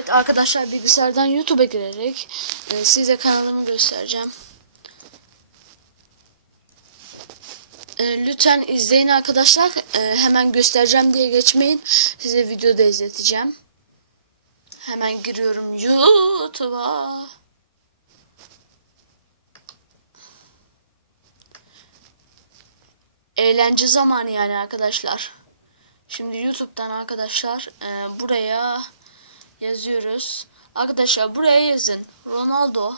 Evet arkadaşlar bilgisayardan YouTube'a girerek e, size kanalımı göstereceğim. E, lütfen izleyin arkadaşlar. E, hemen göstereceğim diye geçmeyin. Size videoda izleteceğim. Hemen giriyorum YouTube'a. Eğlence zamanı yani arkadaşlar. Şimdi YouTube'dan arkadaşlar e, buraya yazıyoruz. Arkadaşlar buraya yazın. Ronaldo.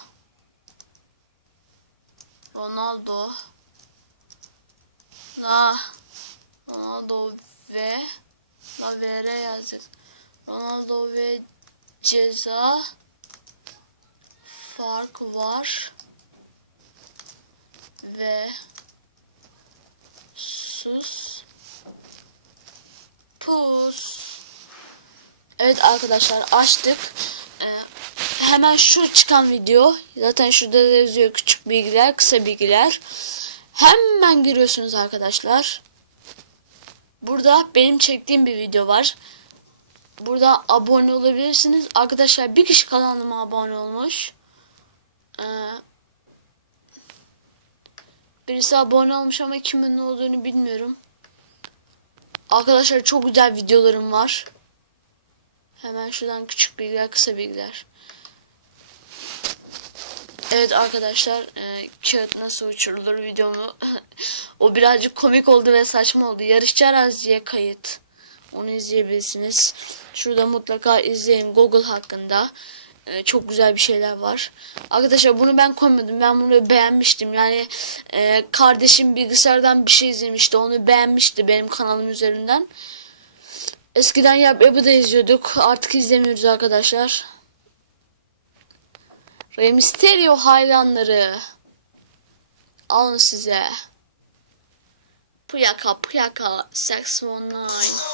Ronaldo. La. Ronaldo ve La vere yazın. Ronaldo ve ceza fark var ve sus pus Evet arkadaşlar açtık. Ee, hemen şu çıkan video. Zaten şurada da yazıyor küçük bilgiler, kısa bilgiler. Hemen giriyorsunuz arkadaşlar. Burada benim çektiğim bir video var. Burada abone olabilirsiniz. Arkadaşlar bir kişi kanalıma abone olmuş. Ee, birisi abone olmuş ama kimin olduğunu bilmiyorum. Arkadaşlar çok güzel videolarım var. Hemen şuradan küçük bilgiler, kısa bilgiler. Evet arkadaşlar, e, kağıt nasıl uçurulur videomu. o birazcık komik oldu ve saçma oldu. Yarışçı araziye kayıt. Onu izleyebilirsiniz. Şurada mutlaka izleyin Google hakkında. E, çok güzel bir şeyler var. Arkadaşlar bunu ben koymadım. Ben bunu beğenmiştim. Yani e, kardeşim bilgisayardan bir şey izlemişti. Onu beğenmişti benim kanalım üzerinden. Eskiden Yap Ebu'da izliyorduk. Artık izlemiyoruz arkadaşlar. Rey Mysterio hayranları. Alın size. Puyaka Puyaka 619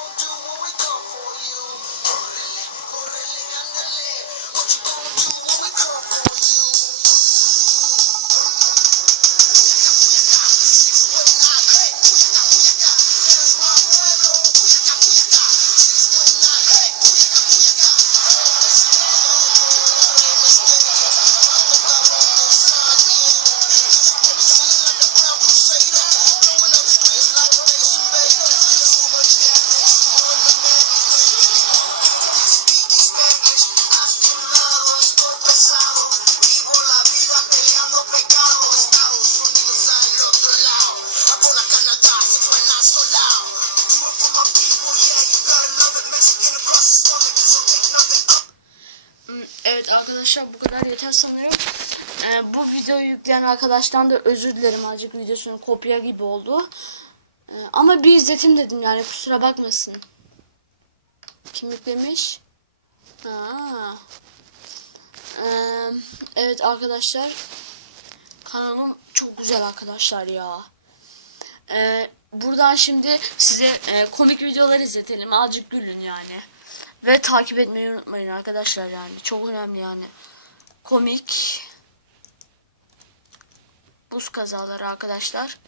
Evet arkadaşlar bu kadar yeter sanıyorum. Ee, bu videoyu yükleyen arkadaştan da özür dilerim azıcık videosunun kopya gibi oldu. Ee, ama bir izletim dedim yani kusura bakmasın. Kim yüklemiş? Ha. Ee, evet arkadaşlar. Kanalım çok güzel arkadaşlar ya. Ee, buradan şimdi size e, komik videolar izletelim. Azıcık gülün yani. Ve takip etmeyi unutmayın arkadaşlar yani. Çok önemli yani. Komik. Buz kazaları arkadaşlar.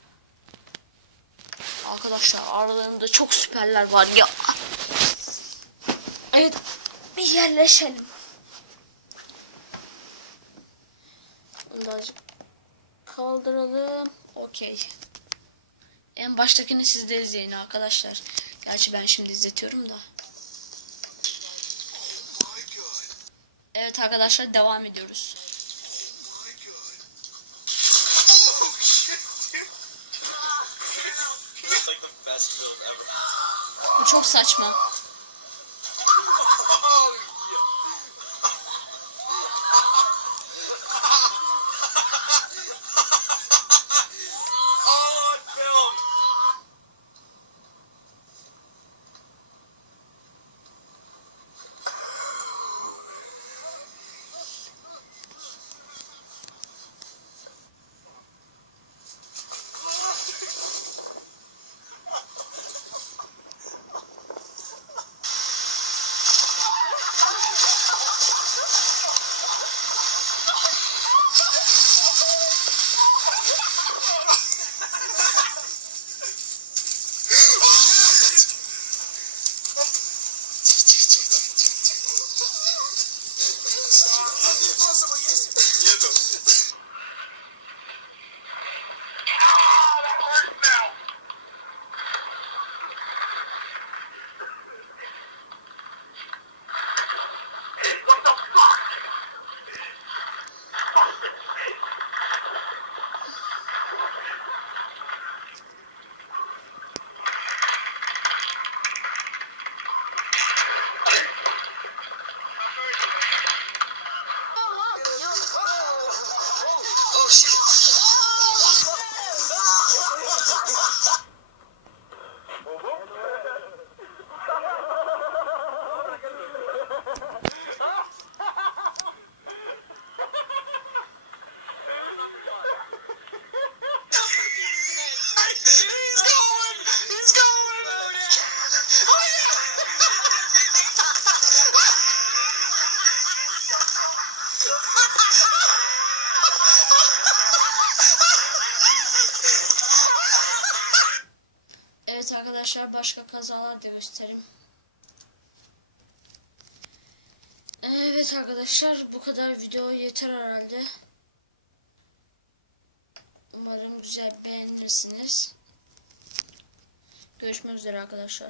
Arkadaşlar aralarında çok süperler var ya. Evet. Bir yerleşelim. Azıcık kaldıralım. Okey. En baştakini siz de izleyin arkadaşlar. Gerçi ben şimdi izletiyorum da. Evet arkadaşlar devam ediyoruz. Bu çok saçma. Arkadaşlar başka kazalar da göstereyim. Evet arkadaşlar bu kadar video yeter herhalde. Umarım güzel beğenirsiniz. Görüşmek üzere arkadaşlar.